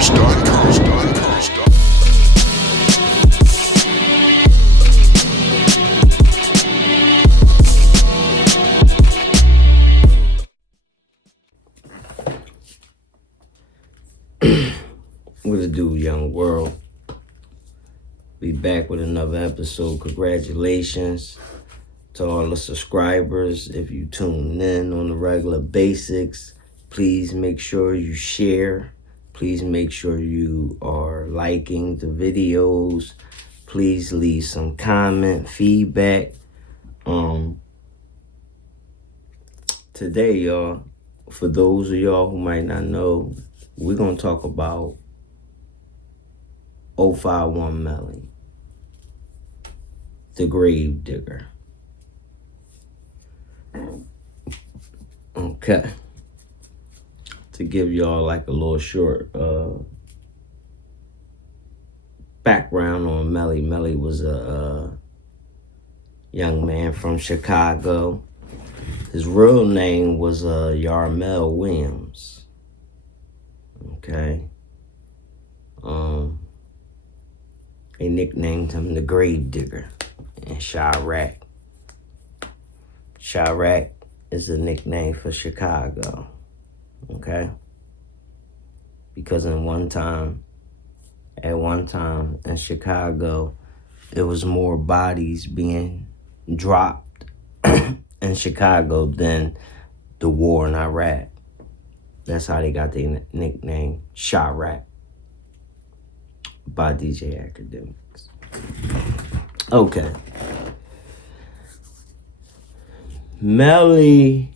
What it do, young world? Be back with another episode. Congratulations to all the subscribers. If you tune in on a regular basis, please make sure you share. Please make sure you are liking the videos. Please leave some comment, feedback. Today, y'all, for those of y'all who might not know, we're going to talk about 051 Melly, the grave digger. Okay. To give y'all like a little short background on Melly. Melly was a young man from Chicago. His real name was Yarmel Williams. Okay. They nicknamed him the Grave Digger in Chirac. Chirac is a nickname for Chicago. Okay? Because at one time in Chicago, it was more bodies being dropped in Chicago than the war in Iraq. That's how they got their nickname, Chirac, by DJ Academics. Okay. Melly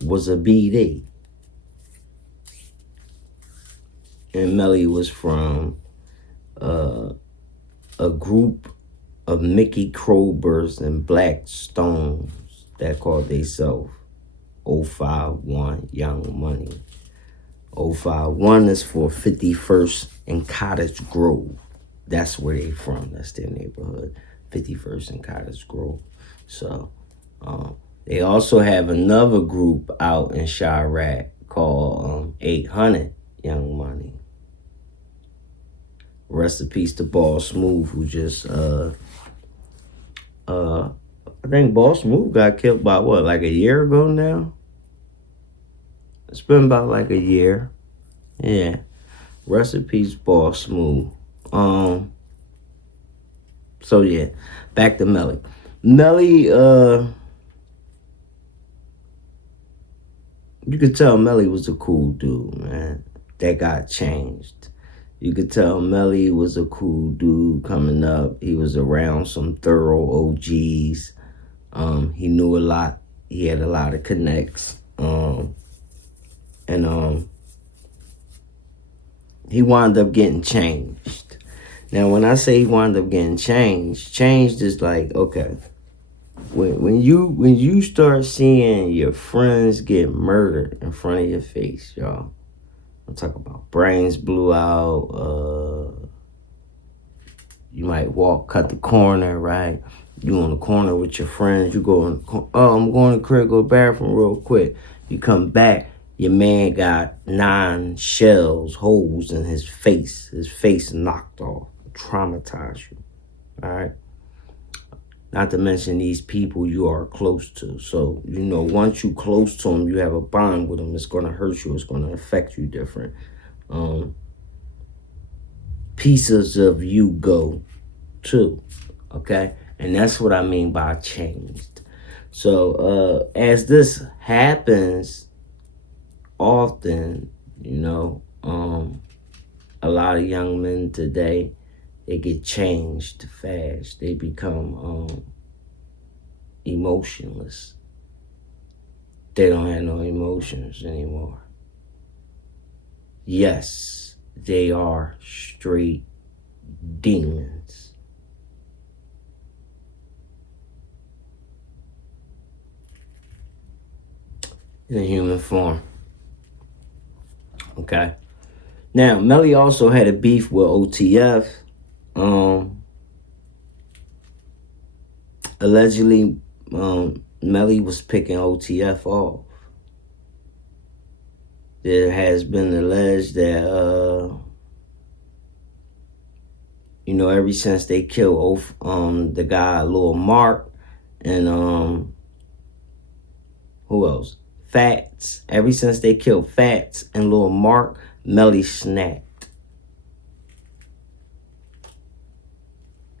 was a BD. And Melly was from a group of Micky Crowbers and Black Stones that called themselves 051 Young Money. 051 is for 51st and Cottage Grove. That's where they from. That's their neighborhood. 51st and Cottage Grove. So they also have another group out in Chirac called 800 Young Money. Rest in peace to Ball Smooth, who just I think Ball Smooth got killed by what, like a year ago now? It's been about like a year. Yeah. Rest in peace, Ball Smooth. So yeah, back to Melly. Melly, you could tell Melly was a cool dude, man. That got changed. You could tell Melly was a cool dude coming up. He was around some thorough OGs. He knew a lot. He had a lot of connects. He wound up getting changed. Now, when I say he wound up getting changed is like, okay, when you start seeing your friends get murdered in front of your face, y'all. I'm talking about brains blew out. You might cut the corner, right? You on the corner with your friends. You go I'm going to the crib, go to the bathroom real quick. You come back, your man got 9 holes in his face knocked off, traumatized you, all right? Not to mention these people you are close to. So, once you close to them, you have a bond with them. It's going to hurt you. It's going to affect you different. Pieces of you go too, okay? And that's what I mean by changed. So, as this happens often, a lot of young men today, they get changed fast. They become emotionless. They don't have no emotions anymore. Yes, they are straight demons. In human form. Okay. Now, Melly also had a beef with OTF. Allegedly, Melly was picking OTF off. there has been alleged that ever since they killed the guy Lil Mark and who else? Fats. Ever since they killed Fats and Lil Mark, Melly snapped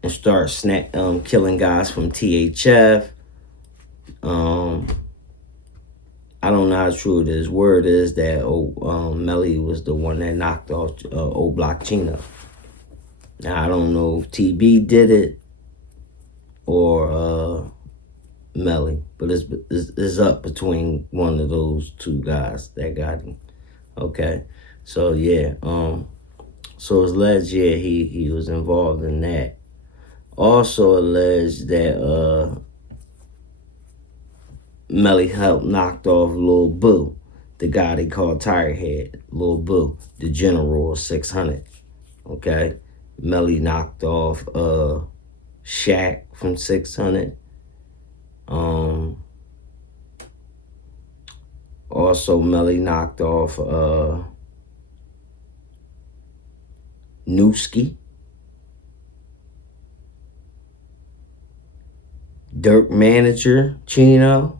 and started killing guys from THF. I don't know how true it is. Word is that Melly was the one that knocked off old Block Chino. Now I don't know if TB did it or Melly, but it's up between one of those two guys that got him. Okay, so yeah, so it's alleged he was involved in that. Also alleged that Melly helped knocked off Lil Boo, the guy they called Tirehead, Lil Boo, the general of 600. Okay, Melly knocked off Shaq from 600. Also Melly knocked off Newski, Durk manager Chino,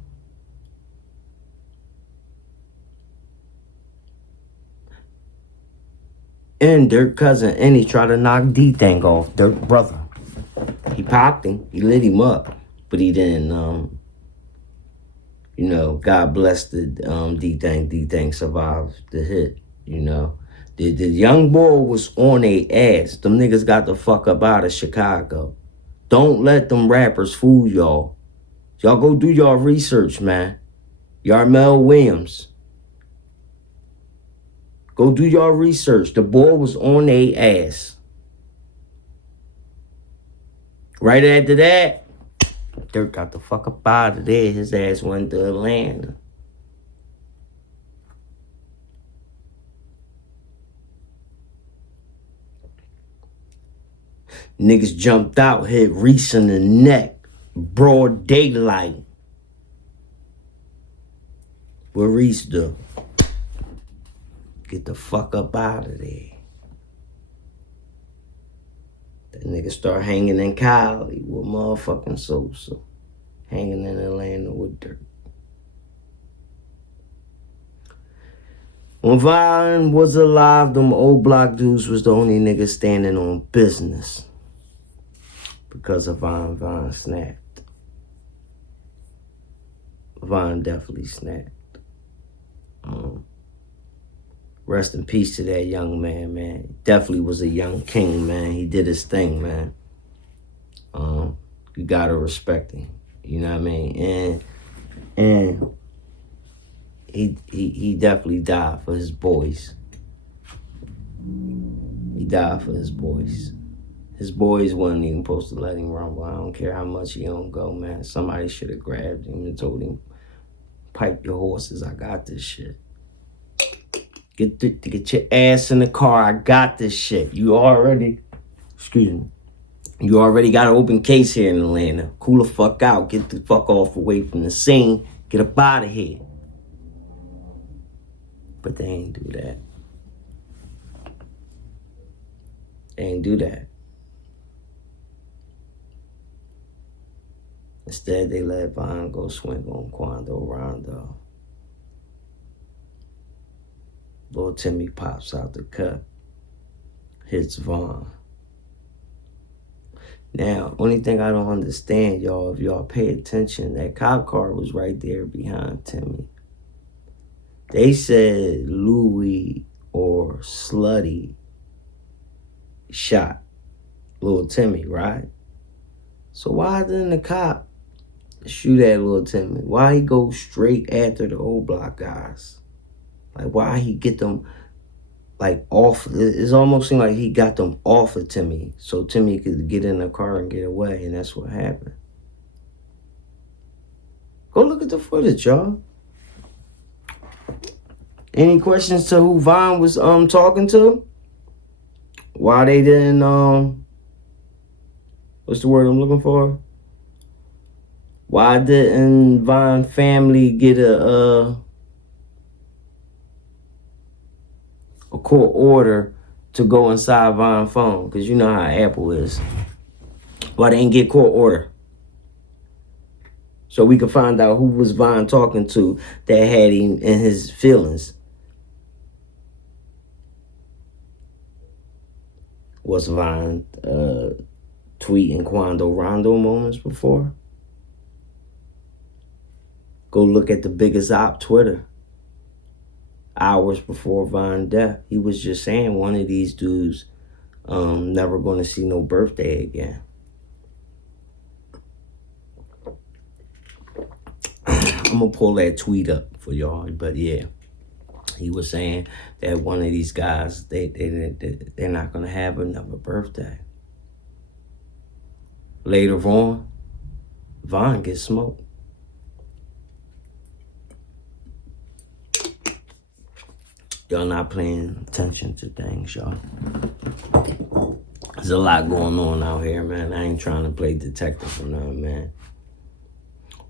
and Durk cousin, and he tried to knock D-Thang off, Durk brother. He popped him, he lit him up, but he didn't, God bless the D-Thang. D-Thang survived the hit, The young boy was on their ass. Them niggas got the fuck up out of Chicago. Don't let them rappers fool y'all. Y'all go do y'all research, man. Yarmel Williams. Go do y'all research. The boy was on their ass. Right after that, Durk got the fuck up out of there. His ass went to Atlanta. Niggas jumped out, hit Reese in the neck. Broad daylight. What Reese do? Get the fuck up out of there. That nigga start hanging in Cali with motherfucking Sosa. Hanging in Atlanta with Durk. When Vine was alive, them old block dudes was the only niggas standing on business. Because of Vine snapped. Vine definitely snapped. Rest in peace to that young man. Definitely was a young king, man. He did his thing, man. You gotta respect him. You know what I mean? And he definitely died for his boys. He died for his boys. His boys wasn't even supposed to let him rumble. I don't care how much he don't go, man. Somebody should have grabbed him and told him, pipe your horses, I got this shit. Get your ass in the car, I got this shit. You already got an open case here in Atlanta. Cool the fuck out. Get the fuck off away from the scene. Get up out of here. But they ain't do that. They ain't do that. Instead, they let Vine go swing on Quando Rondo. Lil Timmy pops out the cut. Hits Vaughn. Now, only thing I don't understand, y'all, if y'all pay attention, that cop car was right there behind Timmy. They said Louis or Slutty shot Lil Timmy, right? So why didn't the cop shoot at Lil Timmy? Why he go straight after the old block guys? Like, why he get them, like, off? It's almost seemed like he got them off of Timmy so Timmy could get in the car and get away, and that's what happened. Go look at the footage, y'all. Any questions to who Vine was talking to? Why they didn't, what's the word I'm looking for? Why didn't Vine family get a a court order to go inside Von's phone, because you know how Apple is. Why they didn't get court order? So we could find out who was Von talking to that had him in his feelings. Was Von tweeting Quando Rondo moments before? Go look at the biggest op Twitter. Hours before Von's death, he was just saying one of these dudes never going to see no birthday again. I'm going to pull that tweet up for y'all. But yeah, he was saying that one of these guys, they're not going to have another birthday. Later on, Von gets smoked. Y'all not paying attention to things, y'all. There's a lot going on out here, man. I ain't trying to play detective or nothing, man.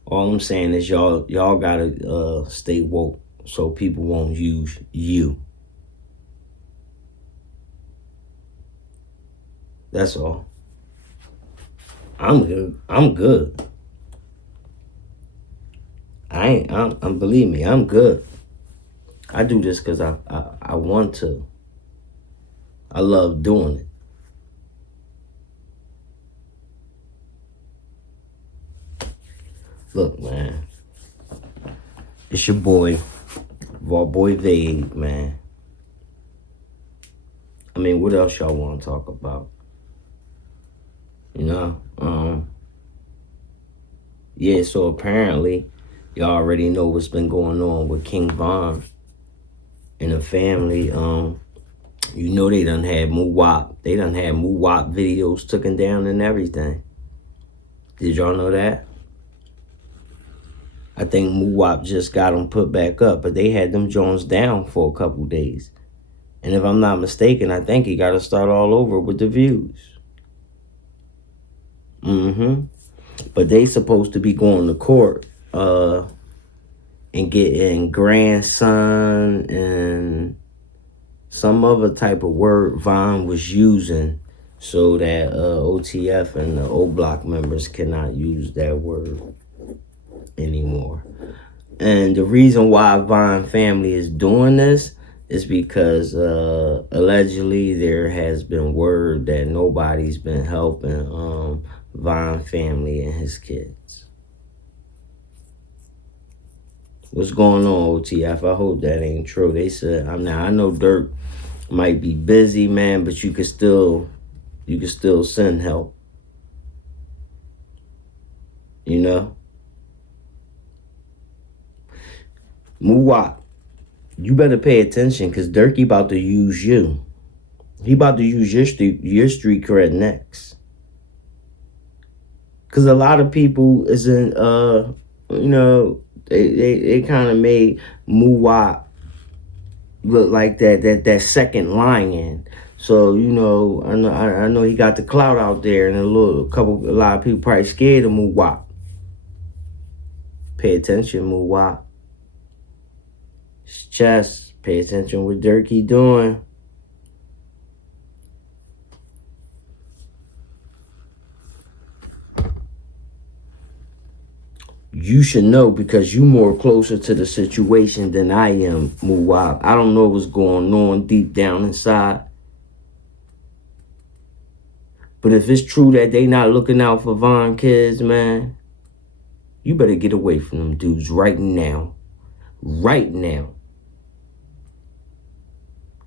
All I'm saying is y'all gotta stay woke so people won't use you. That's all. I'm good. I'm good. Believe me, I'm good. I do this because I want to. I love doing it. Look, man. It's your boy, Vague, man. I mean, what else y'all want to talk about? You know? Yeah, so apparently, y'all already know what's been going on with King Von and the family. You know they done had Muwap. They done had Muwap videos taken down and everything. Did y'all know that? I think Muwap just got them put back up, but they had them Jones down for a couple days. And if I'm not mistaken, I think he got to start all over with the views. But they supposed to be going to court and getting grandson and some other type of word Von was using so that OTF and the O Block members cannot use that word anymore. And the reason why Von family is doing this is because allegedly there has been word that nobody's been helping Von family and his kids. What's going on, OTF? I hope that ain't true. They said, I know Durk might be busy, man, but you can still send help. You know? Muwap, you better pay attention because Durky about to use you. He about to use your street cred next. Because a lot of people isn't, you know, they kind of made Muwap look like that second lion. So, you know, I know he got the clout out there, and a lot of people probably scared of Muwap. Pay attention, Muwap. It's chess. Pay attention what Durky doing. You should know because you more closer to the situation than I am, Muwap. I don't know what's going on deep down inside. But if it's true that they not looking out for Von kids, man, you better get away from them dudes right now. Right now.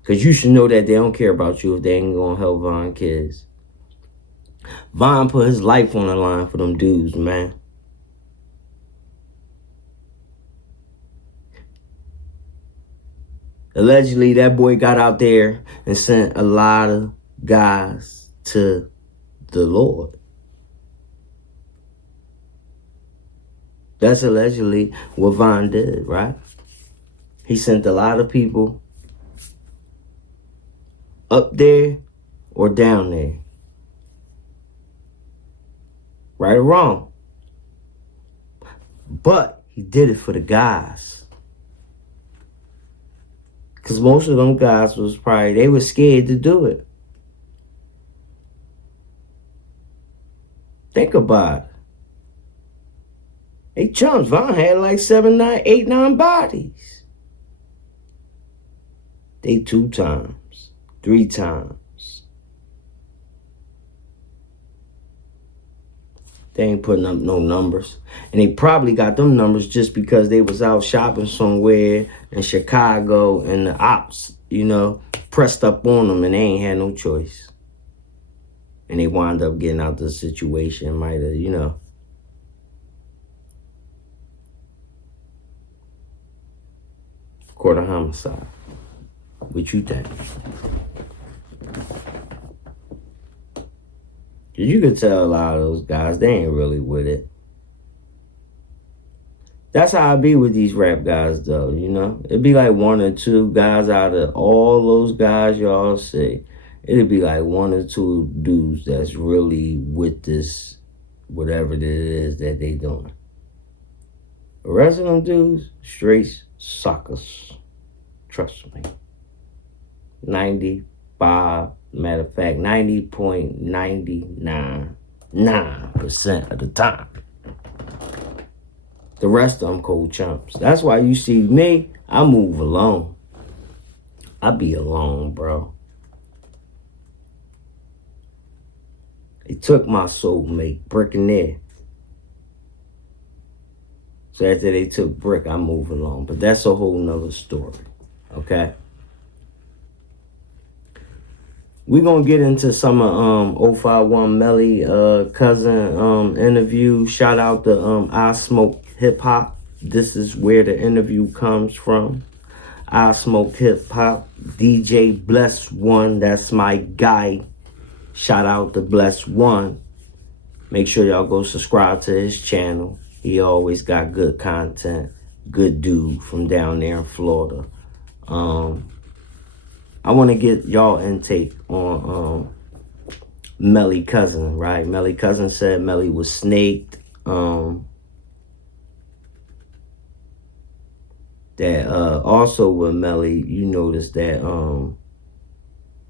Because you should know that they don't care about you if they ain't going to help Von kids. Von put his life on the line for them dudes, man. Allegedly, that boy got out there and sent a lot of guys to the Lord. That's allegedly what Von did, right? He sent a lot of people up there or down there. Right or wrong. But he did it for the guys. Because most of them guys was probably, they were scared to do it. Think about it. They chumps. Von had like 7, 9, 8, 9 bodies. They 2 times, 3 times. They ain't putting up no numbers. And they probably got them numbers just because they was out shopping somewhere in Chicago and the ops, you know, pressed up on them and they ain't had no choice. And they wound up getting out the situation, might have, you know. Court of homicide. What you think? You could tell a lot of those guys, they ain't really with it. That's how I be with these rap guys, though, you know? It'd be like 1 or 2 guys out of all those guys y'all see. It'd be like 1 or 2 dudes that's really with this, whatever it is that they doing. The rest of them dudes, straight suckers. Trust me. 95, matter of fact, 90.999% of the time. The rest of them cold chumps. That's why you see me, I move alone. I be alone, bro. They took my soulmate, Brick in there. So after they took Brick, I move along. But that's a whole nother story, okay? We're going to get into some of 051 Melly cousin interview. Shout out to I Smoke Hip Hop. This is where the interview comes from. I Smoke Hip Hop. DJ Bless One, that's my guy. Shout out to Bless One. Make sure y'all go subscribe to his channel. He always got good content. Good dude from down there in Florida. I want to get y'all intake on Melly cousin, right? Melly cousin said Melly was snaked. That also with Melly, you notice that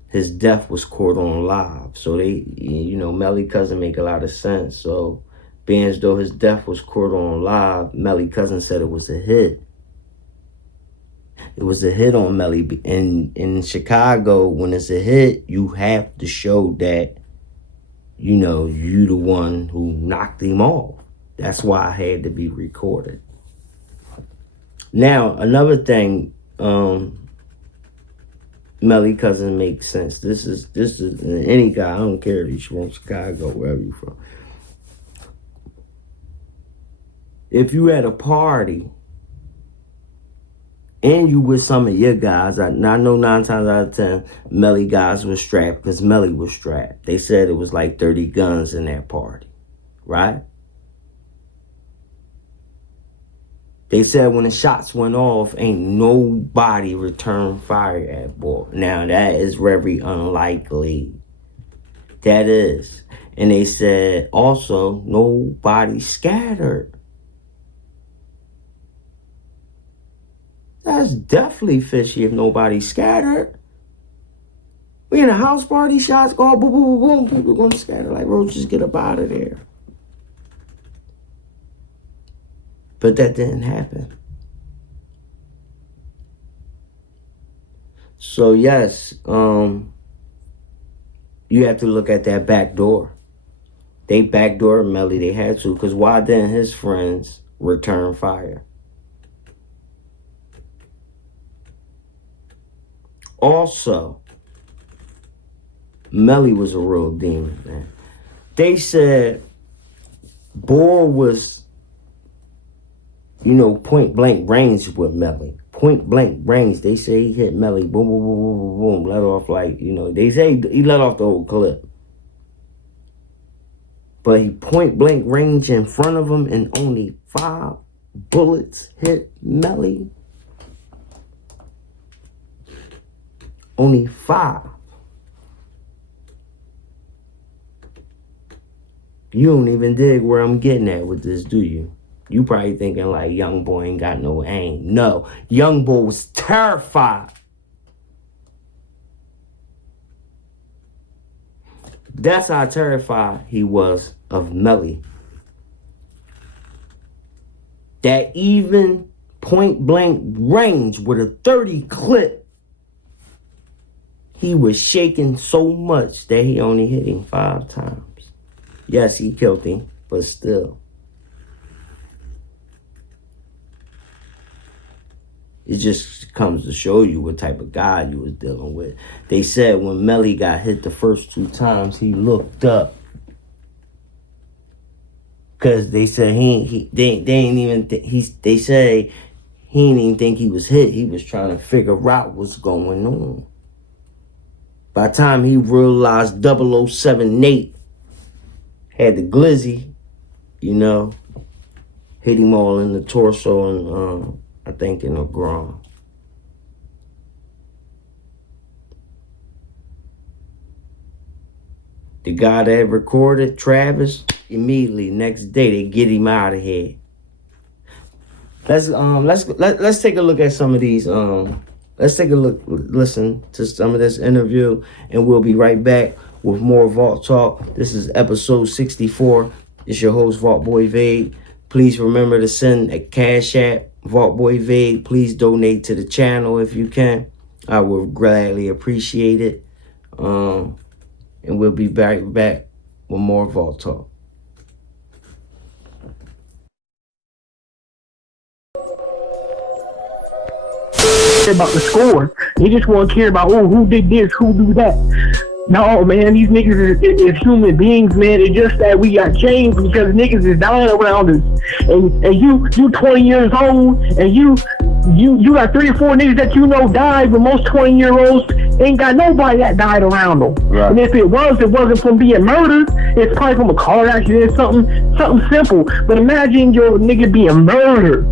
his death was caught on live. So they, you know, Melly cousin make a lot of sense. So being as though his death was caught on live, Melly cousin said it was a hit. It was a hit on Melly. In Chicago, when it's a hit, you have to show that, you know, you the one who knocked him off. That's why I had to be recorded. Now, another thing, Melly cousin makes sense. This is any guy, I don't care if he's from Chicago, wherever you're from. If you at a party and you with some of your guys, I know 9 times out of 10, Melly guys was strapped because Melly was strapped. They said it was like 30 guns in that party, right? They said when the shots went off, ain't nobody returned fire at boy. Now, that is very unlikely. That is. And they said also nobody scattered. That's definitely fishy if nobody scattered. We in a house party, shots go boom, boom, boom, boom. People going to scatter like roaches, get up out of there. But that didn't happen. So yes, you have to look at that back door. They backdoored Melly, they had to, because why didn't his friends return fire? Also, Melly was a real demon, man. They said Boar was, you know, point blank range with Melly. Point blank range. They say he hit Melly, boom, boom, boom, boom, boom, boom, let off like, you know, they say he let off the whole clip. But he point blank range in front of him and only 5 bullets hit Melly. Only 5. You don't even dig where I'm getting at with this, do you? You probably thinking like young boy ain't got no aim. No, young boy was terrified That's how terrified he was of Melly. That even point blank range with a 30 clip, he was shaking so much that he only hit him 5 times. Yes, he killed him, but still. It just comes to show you what type of guy you was dealing with. They said when Melly got hit the first 2 times, he looked up. Cause they said they say he didn't even think he was hit. He was trying to figure out what's going on. By the time he realized 007 Nate had the glizzy, you know, hit him all in the torso and I think in the groin. The guy that recorded, Travis, immediately next day they get him out of here. Let's take a look at some of these. Let's take a listen to some of this interview, and we'll be right back with more Vault Talk. This is episode 64. It's your host, Vault Boy Vague. Please remember to send a Cash App, Vault Boy Vague. Please donate to the channel if you can. I would gladly appreciate it. And we'll be back with more Vault Talk. About the score. They just want to care about, who did this, who do that. No, man, these niggas is human beings, man. It's just that we got changed because niggas is dying around us. And you 20 years old, and you got 3 or 4 niggas that you know died, but most 20-year-olds ain't got nobody that died around them. Right. And if it wasn't from being murdered. It's probably from a car accident, something simple. But imagine your nigga being murdered,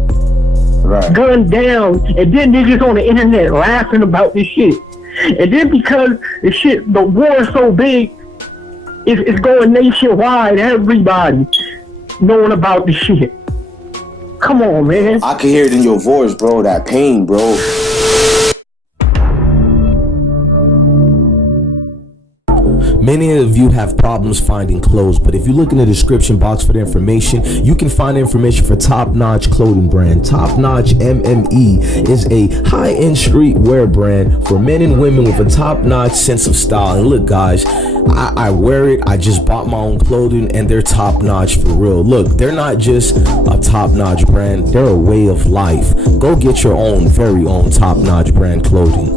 right, gunned down, and then niggas on the internet laughing about this shit. And then because the war is so big, it's going nationwide. Everybody knowing about the shit. Come on, man. I can hear it in your voice, bro. That pain, bro. Many of you have problems finding clothes, but if you look in the description box for the information, you can find information for Top Notch clothing brand. Top Notch MME is a high-end streetwear brand for men and women with a top-notch sense of style. And look, guys, I wear it. I just bought my own clothing, and they're top-notch for real. Look, they're not just a top-notch brand. They're a way of life. Go get your own, very own top-notch brand clothing.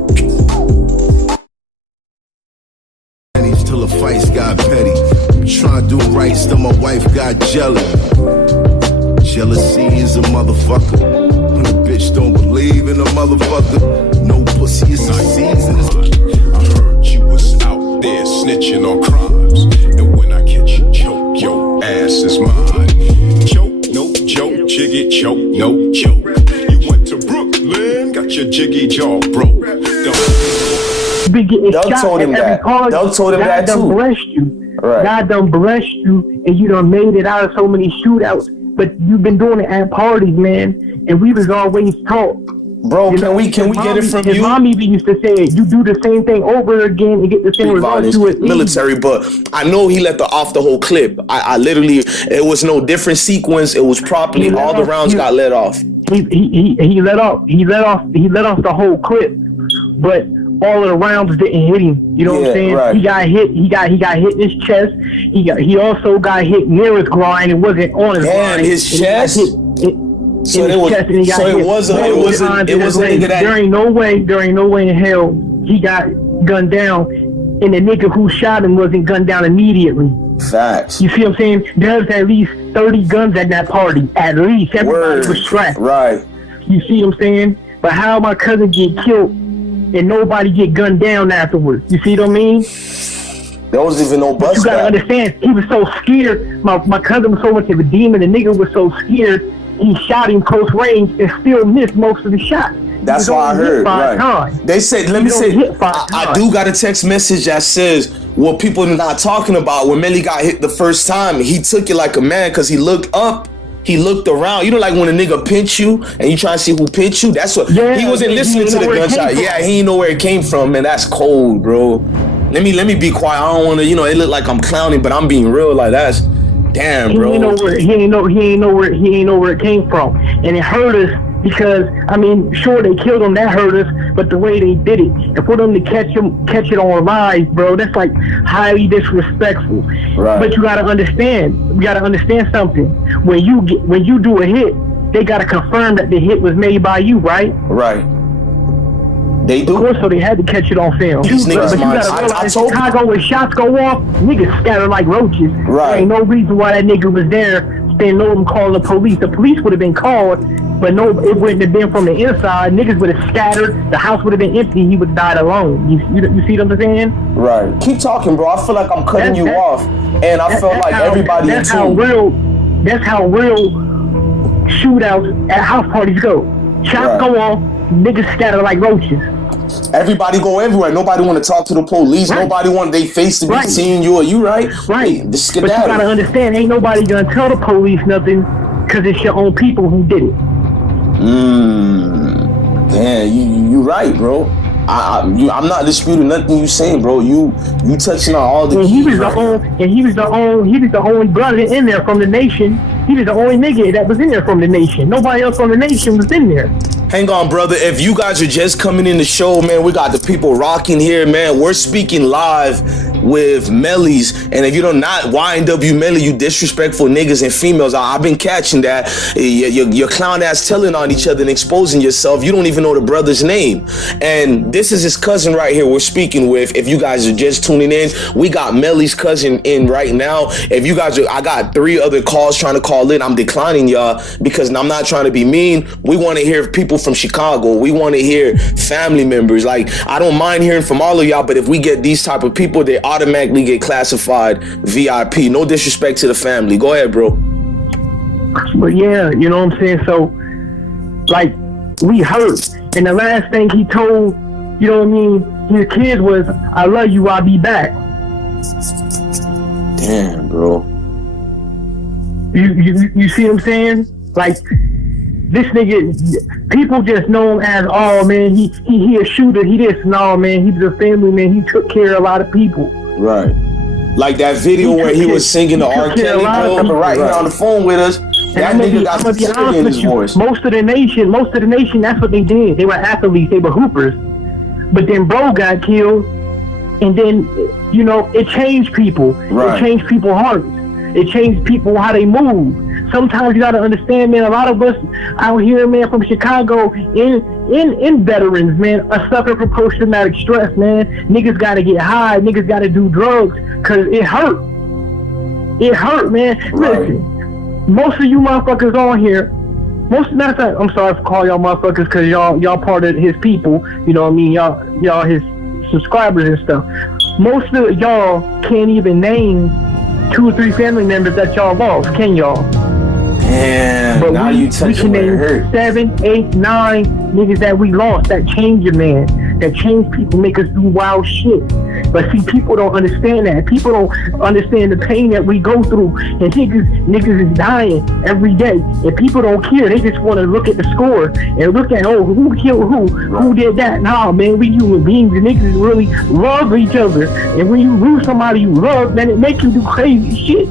Till the fights got petty. Trying to do right, still my wife got jealous. Jealousy is a motherfucker. When a bitch don't believe in a motherfucker, no pussy is a season. I heard you was out there snitching on crimes, and when I catch you choke, your ass is mine. Choke, no joke, jiggy choke, no joke. You went to Brooklyn, got your jiggy jaw broke. Be getting Doug shot told him at every that. car. Doug told him God that done too. Blessed you. Right. God done blessed you, and you done made it out of so many shootouts. But you've been doing it at parties, man. And we was always taught. Bro, can we get it from you? Mom even used to say, you do the same thing over again and get the same results. Do it military, but I know he let off the whole clip. I literally, it was no different sequence. It was properly, all the rounds got let off. He let off the whole clip, but all of the rounds didn't hit him. You know what I'm saying? Right. He got hit in his chest. He also got hit near his groin. It wasn't on his groin. His chest. So it wasn't that. There ain't no way in hell he got gunned down, and the nigga who shot him wasn't gunned down immediately. Facts. You see what I'm saying? There's at least 30 guns at that party. At least everybody was strapped. Right. You see what I'm saying? But how my cousin get killed and nobody get gunned down afterwards? You see what I mean? There wasn't even no bus. You gotta understand, he was so scared. My cousin was so much of a demon. The nigga was so scared. He shot him close range and still missed most of the shots. That's why I heard. Right. They said, let me say, I do got a text message that says what people are not talking about. When Melly got hit the first time, he took it like a man because he looked up. He looked around. You know, like when a nigga pinch you and you try to see who pinched you? That's what he wasn't listening to the gunshot. Yeah, he didn't know where it came from, man. That's cold, bro. Let me be quiet. I don't want to, it look like I'm clowning, but I'm being real. Like that's, damn, bro. He ain't know where it came from, and it hurt us because sure they killed him, that hurt us, but the way they did it, and for them to catch it on live, bro, that's like highly disrespectful. Right. But you gotta understand something. When you do a hit, they gotta confirm that the hit was made by you, right? Right. They do. Of course, so they had to catch it on film. These niggas, but you gotta realize, Chicago, when shots go off, niggas scatter like roaches. Right. There ain't no reason why that nigga was there. They know them calling the police. The police would have been called, but no, it wouldn't have been from the inside. Niggas would have scattered. The house would have been empty. He would have died alone. You see what I'm saying? Right. Keep talking, bro. I feel like I'm cutting you off, and I felt like everybody. That's how real shootouts at house parties go. Shots go off. Niggas scatter like roaches. Everybody go everywhere. Nobody want to talk to the police. Right. Nobody want their face to be seeing you. Are you right? Right. Hey, but you gotta understand, ain't nobody gonna tell the police nothing because it's your own people who did it. Damn, you right, bro. I'm not disputing nothing you saying, bro. You touching on all the. He was the only brother in there from the nation. He was the only nigga that was in there from the nation. Nobody else from the nation was in there. Hang on, brother. If you guys are just coming in the show, man, we got the people rocking here, man. We're speaking live with Melly's, and if you don't not YNW Melly, you disrespectful niggas and females. I've been catching that. Your clown ass telling on each other and exposing yourself. You don't even know the brother's name, and this is his cousin right here. We're speaking with. If you guys are just tuning in, we got Melly's cousin in right now. If you guys I got 3 other calls trying to call in. I'm declining y'all because I'm not trying to be mean. We want to hear people from Chicago. We want to hear family members. Like, I don't mind hearing from all of y'all, but if we get these type of people, they automatically get classified VIP. No disrespect to the family. Go ahead, bro. But yeah, you know what I'm saying? So, like, we hurt. And the last thing he told, you know what I mean, his kids was, I love you, I'll be back. Damn, bro. You see what I'm saying? Like, this nigga, people just know him as, oh man, he a shooter, he this. No, man, he was a family man. He took care of a lot of people. Right. Like that video where he was singing the R. Kelly, bro, right here on the phone with us. That nigga got some sugar in his voice. Most of the nation, that's what they did. They were athletes, they were hoopers. But then bro got killed, and then, you know, it changed people. Right. It changed people's hearts. It changed people how they move. Sometimes you gotta understand, man, a lot of us out here, man, from Chicago, in veterans, man, are suffering from post-traumatic stress, man. Niggas gotta get high, niggas gotta do drugs, cause it hurt. It hurt, man. Right. Listen, most of you motherfuckers on here, I'm sorry for calling y'all motherfuckers, cause y'all part of his people, you know what I mean? Y'all his subscribers and stuff. Most of y'all can't even name 2 or 3 family members that y'all lost, can y'all? Damn, but now you touching where it hurt. 7, 8, 9 niggas that we lost, that change a man, that change people, make us do wild shit. But see, people don't understand that. People don't understand the pain that we go through. And niggas is dying every day. And people don't care. They just want to look at the score and look at, oh, who killed who? Who did that? Nah, man, we human beings. And niggas really love each other. And when you lose somebody you love, man, it makes you do crazy shit.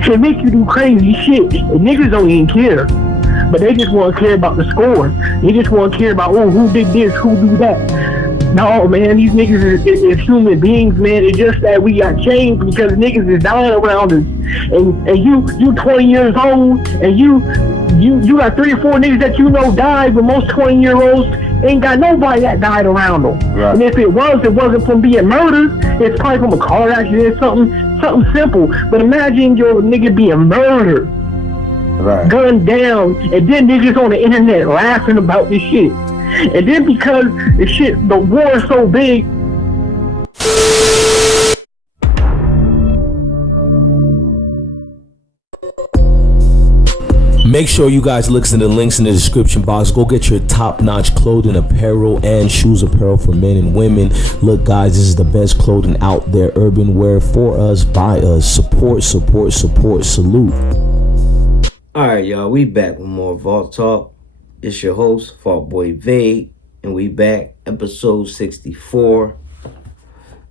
It make you do crazy shit. And niggas don't even care. But they just want to care about the score. They just want to care about, oh, who did this, who do that. No, man, these niggas is human beings, man. It's just that we got changed because niggas is dying around us. And you 20 years old, and you got 3 or 4 niggas that you know died, but most 20-year-olds ain't got nobody that died around them. Right. And if it wasn't from being murdered. It's probably from a car accident, something simple. But imagine your nigga being murdered, right, gunned down, and then niggas on the internet laughing about this shit. And then because the war is so big. Make sure you guys look in the links in the description box. Go get your top-notch clothing, apparel, and shoes apparel for men and women. Look, guys, this is the best clothing out there. Urban wear for us, by us. Support, support, support. Salute. All right, y'all. We back with more Vault Talk. It's your host, Fault Boy Vague, and we back, episode 64.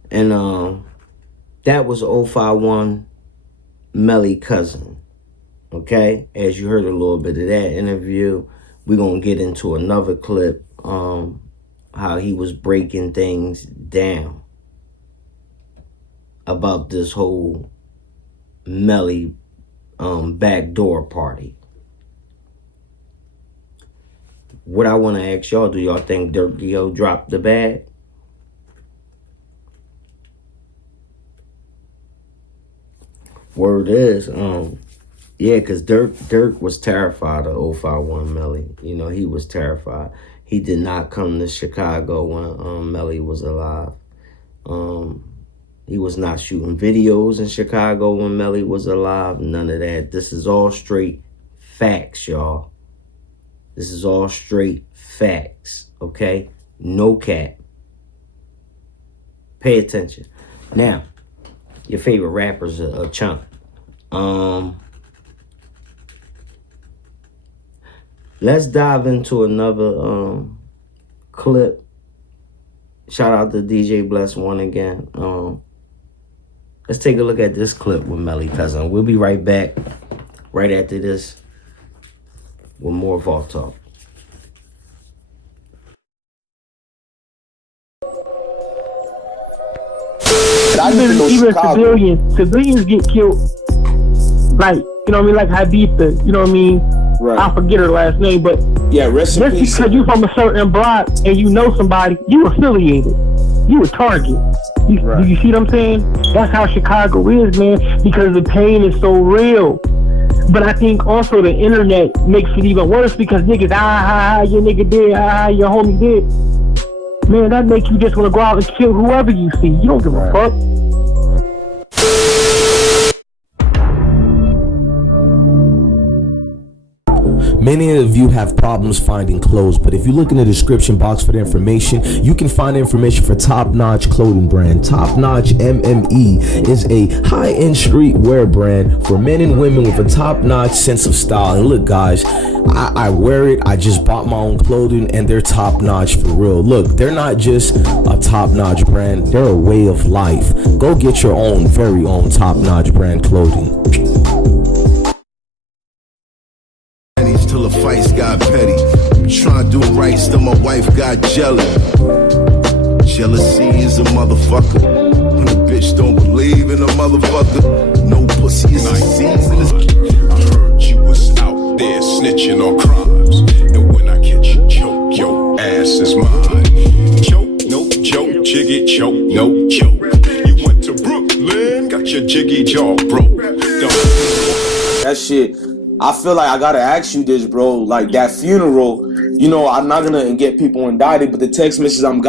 And that was 051 Melly cousin. Okay, as you heard a little bit of that interview, we're gonna get into another clip, how he was breaking things down about this whole Melly backdoor party. What I want to ask y'all, do y'all think Durk dropped the bag? Word is, yeah, because Durk was terrified of 051 Melly. You know, he was terrified. He did not come to Chicago when Melly was alive. He was not shooting videos in Chicago when Melly was alive. None of that. This is all straight facts, y'all. This is all straight facts, okay? No cap. Pay attention. Now, your favorite rapper's a chunk. Let's dive into another clip. Shout out to DJ Bless One again. Let's take a look at this clip with Melly cousin. We'll be right back right after this with more Vault Talk. Even civilians get killed. Like, you know what I mean? Like Haditha, you know what I mean? Right. I forget her last name, but yeah, rest in peace. Just because you from a certain block and you know somebody, you affiliated. You a target. Do you see what I'm saying? That's how Chicago is, man, because the pain is so real. But I think also the internet makes it even worse because niggas, your nigga did, your homie did. Man, that makes you just want to go out and kill whoever you see. You don't give a fuck. Many of you have problems finding clothes, but if you look in the description box for the information, you can find information for Top Notch clothing brand. Top Notch MME is a high-end streetwear brand for men and women with a top-notch sense of style. And look, guys, I wear it. I just bought my own clothing, and they're top-notch for real. Look, they're not just a top-notch brand. They're a way of life. Go get your own, very own top-notch brand clothing. Till the fights got petty. Trying to do right, still my wife got jealous. Jealousy is a motherfucker. When a bitch don't believe in a motherfucker, no pussy is a season. I heard you was out there snitching on crimes, and when I catch you choke, your ass is mine. Choke, no joke, jiggy choke, no joke. You went to Brooklyn, got your jiggy jaw broke. That shit. I feel like I gotta ask you this, bro. Like that funeral, you know, I'm not gonna get people indicted, but the text messages I'm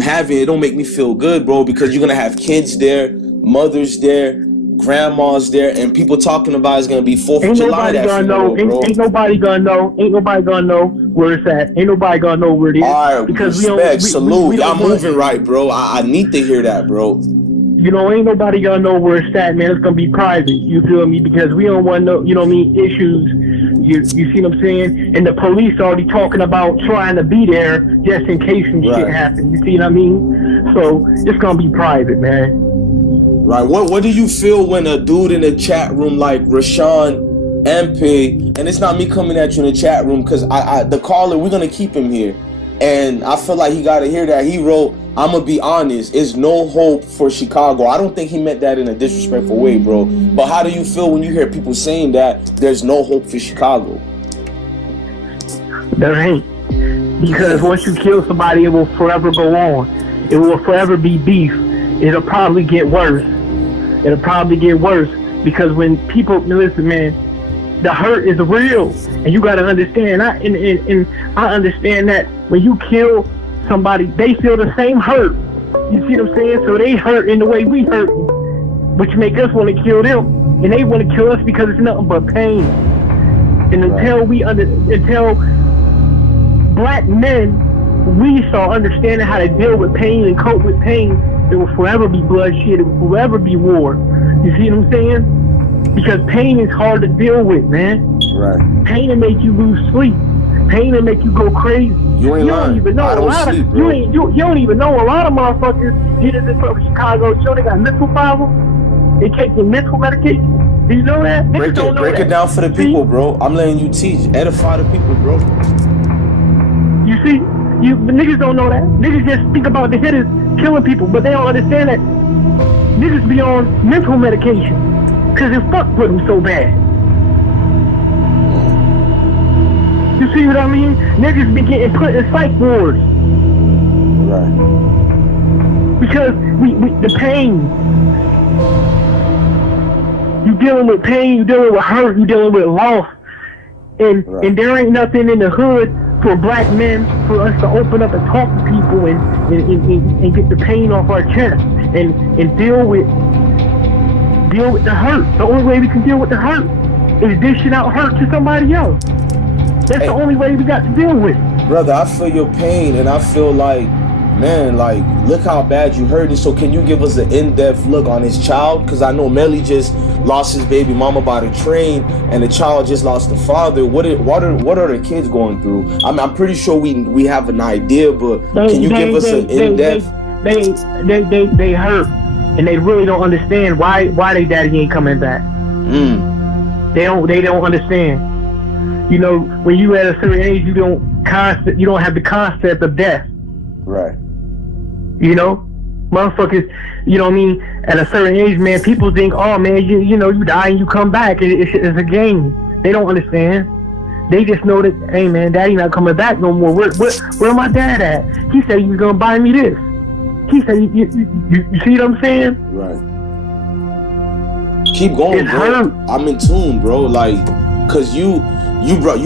having, it don't make me feel good, bro, because you're gonna have kids there, mothers there, grandmas there, and people talking about it's gonna be 4th of July that funeral, bro. Ain't nobody gonna know where it's at. Ain't nobody gonna know where it is. All right, because respect, salute. Y'all moving right, bro. I need to hear that, bro. You know, ain't nobody gonna know where it's at, man. It's gonna be private, you feel me? Because we don't want no, you know what I mean, issues. You see what I'm saying? And the police already talking about trying to be there just in case some shit happens. You see what I mean? So it's gonna be private, man. Right. What do you feel when a dude in the chat room like Rashawn MP, and it's not me coming at you in the chat room, because the caller, we're gonna keep him here. And I feel like he got to hear that. He wrote, I'm going to be honest, it's no hope for Chicago. I don't think he meant that in a disrespectful way, bro. But how do you feel when you hear people saying that there's no hope for Chicago? There ain't. Because once you kill somebody, it will forever go on. It will forever be beef. It'll probably get worse. Because when people, listen, man, the hurt is real. And you got to understand. And I understand that when you kill somebody, they feel the same hurt. You see what I'm saying? So they hurt in the way we hurt, which make us want to kill them. And they want to kill us because it's nothing but pain. And until black men, we start understanding how to deal with pain and cope with pain, it will forever be bloodshed. It will forever be war. You see what I'm saying? Because pain is hard to deal with, man. Right. Pain will make you lose sleep. pain will make you go crazy. You ain't lying. Don't even know I don't sleep, bro. You don't even know a lot of motherfuckers here in Chicago. You know they got mental problems. They taking mental medication. Do you know that? Break it down for the people, bro. I'm letting you teach. Edify the people, bro. You see, the niggas don't know that. Niggas just think about the hitters killing people, but they don't understand that niggas be on mental medication because it fucked with them so bad. You see what I mean? Niggas be getting put in psych wards. Right. Because the pain. You dealing with pain, you dealing with hurt, you dealing with loss. And there ain't nothing in the hood for black men for us to open up and talk to people and get the pain off our chest and deal with the hurt. The only way we can deal with the hurt is dishing out hurt to somebody else. That's the only way we got to deal with it. Brother, I feel your pain and I feel like, man, like, look how bad you hurt it. So can you give us an in-depth look on his child? Because I know Melly just lost his baby mama by the train, and the child just lost the father. What are the kids going through? I'm pretty sure we have an idea, but can you give us an in-depth? They hurt, and they really don't understand why their daddy ain't coming back. They don't understand. You know, when you at a certain age, you don't have the concept of death. Right. You know, motherfuckers, you know what I mean? At a certain age, man, people think, oh man, you know, you die and you come back. It's a game. They don't understand. They just know that, hey man, daddy not coming back no more. Where my dad at? He said he was gonna buy me this. He said, you see what I'm saying? Right. Keep going, It's bro. hurt. I'm in tune, bro. Like, cause you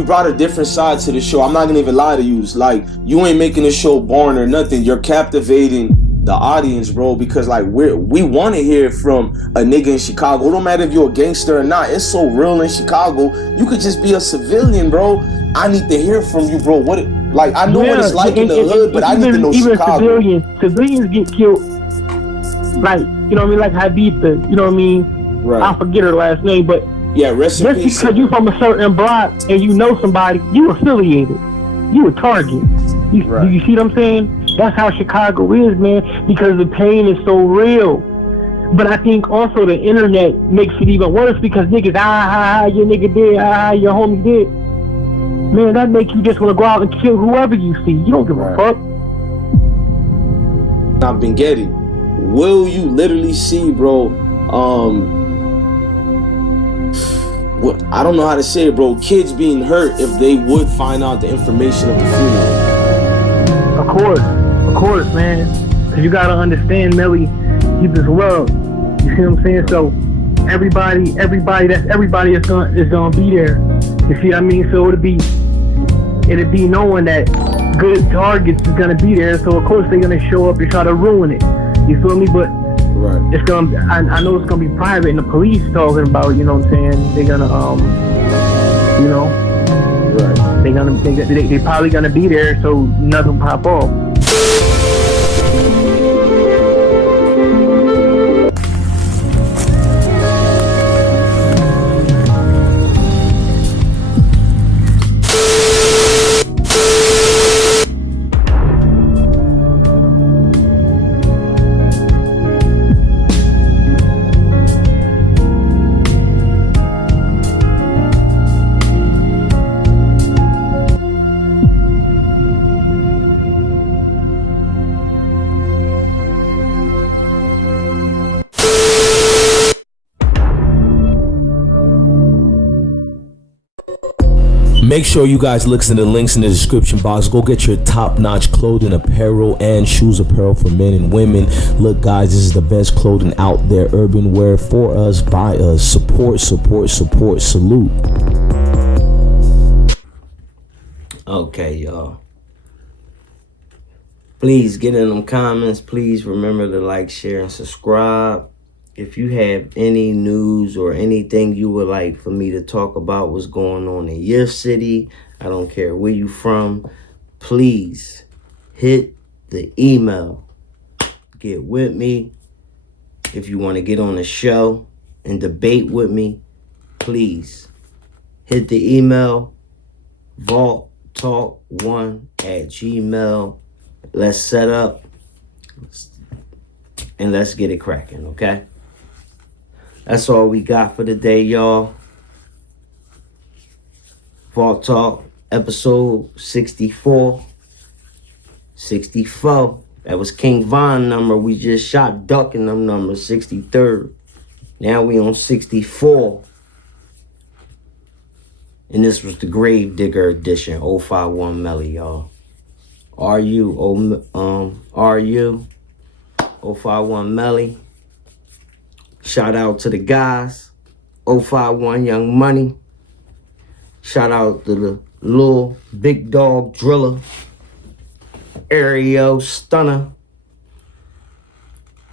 brought a different side to the show. I'm not gonna even lie to you. It's like, you ain't making the show boring or nothing. You're captivating the audience, bro, because like we want to hear from a nigga in Chicago. It don't matter if you're a gangster or not. It's so real in Chicago. You could just be a civilian, bro. I need to hear from you, bro. I know what it's like in the hood, but I need to know Chicago. Civilians get killed, like, you know what I mean, like Haditha, you know what I mean? Right. I forget her last name, but yeah, rest in peace. Just because you from a certain block and you know somebody, you affiliated. You a target. Right. You see what I'm saying? That's how Chicago is, man, because the pain is so real. But I think also the internet makes it even worse because niggas, your nigga did, your homie did. Man, that makes you just want to go out and kill whoever you see. You don't give a fuck. I've been getting. Will you literally see, bro, I don't know how to say it, bro, kids being hurt if they would find out the information of the funeral? Of course, man. Cause you gotta understand, Melly, he just love. You see what I'm saying? So everybody is gonna be there. You see what I mean? So it'll be knowing that good targets is gonna be there. So of course they're gonna show up and try to ruin it. You feel me? But right. It's gonna. I know it's gonna be private, and the police talking about. You know what I'm saying? They're gonna you know. Right. They probably gonna be there, so nothing pop off. Make sure you guys look in the links in the description box. Go get your top-notch clothing, apparel, and shoes apparel for men and women. Look, guys, this is the best clothing out there. Urban wear for us, by us. Support, support, support. Salute. Okay, y'all. Please get in them comments. Please remember to like, share, and subscribe. If you have any news or anything you would like for me to talk about what's going on in your city, I don't care where you from, please hit the email. Get with me. If you want to get on the show and debate with me, please hit the email, vaulttalk1@gmail. Let's set up and let's get it cracking, okay? That's all we got for today, y'all. Vault Talk, episode 64. 64. That was King Von number. We just shot ducking them numbers, 63rd. Now we on 64. And this was the Grave Digger edition, 051 Melly, y'all. RU 051 Melly. Shout out to the guys. 051 Young Money. Shout out to the Lil Big Dog Driller. Aereo Stunner.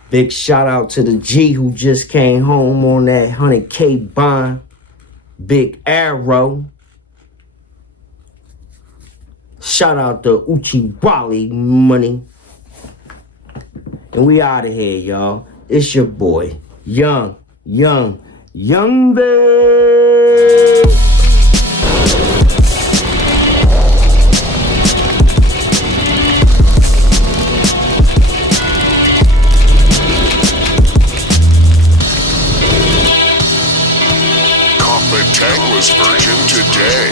Big shout out to the G who just came home on that 100K bond. Big Arrow. Shout out to Uchi Wally Money. And we out of here, y'all. It's your boy, Young Babe. Thanx version today.